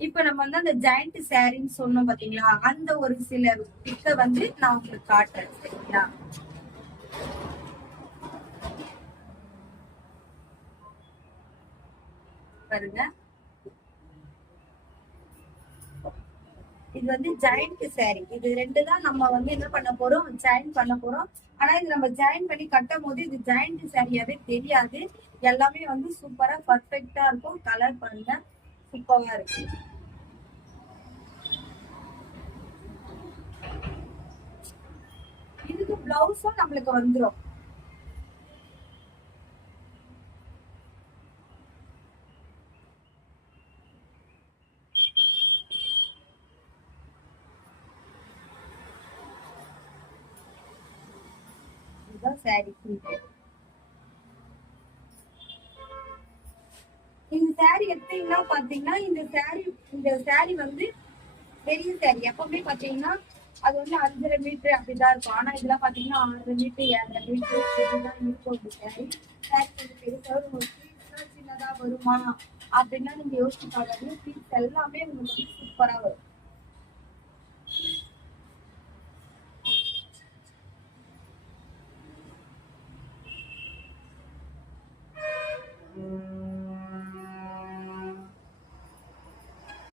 இப்ப நம்ம வந்து அந்த ஜாயிண்ட் சாரின்னு சொன்னோம் பாத்தீங்களா, அந்த ஒரு சில பிக்க வந்து நான் உங்களுக்கு காட்டுறேன் சரிங்களா. பாருங்க, இது வந்து ஜாயிண்ட் சாரி. இது ரெண்டு தான் நம்ம வந்து என்ன பண்ண போறோம், ஜாயின் பண்ண போறோம். ஆனா இது நம்ம ஜாயின் பண்ணி கட்டும் போது இது ஜாயிண்ட் சாரியாவே தெரியாது. எல்லாமே வந்து சூப்பரா பர்ஃபெக்டா இருக்கும். கலர் பாருங்க, சூப்பரா இருக்கு. இதுக்கு பிளவுஸும் நம்மளுக்கு வந்துடும். இதுதான் சாரி. இந்த சாரி எடுத்தீங்கன்னா பாத்தீங்கன்னா இந்த சாரி வந்து பெரிய சாரி. எப்பவுமே பாத்தீங்கன்னா அது வந்து 5.5 மீட்டர் அப்படிதான் இருக்கும். ஆனா இதெல்லாம் பாத்தீங்கன்னா 6 மீட்டர் 7 மீட்டர் இப்படிதான் இருக்கும். இந்த சாரி கொஞ்சம் பெருசா ஒரு சின்னதா வருமா அப்படின்னா நீங்க யோசிச்சு பாக்காதீங்க. பீஸ் எல்லாமே உங்களுக்கு வந்து சூப்பரா வரும்.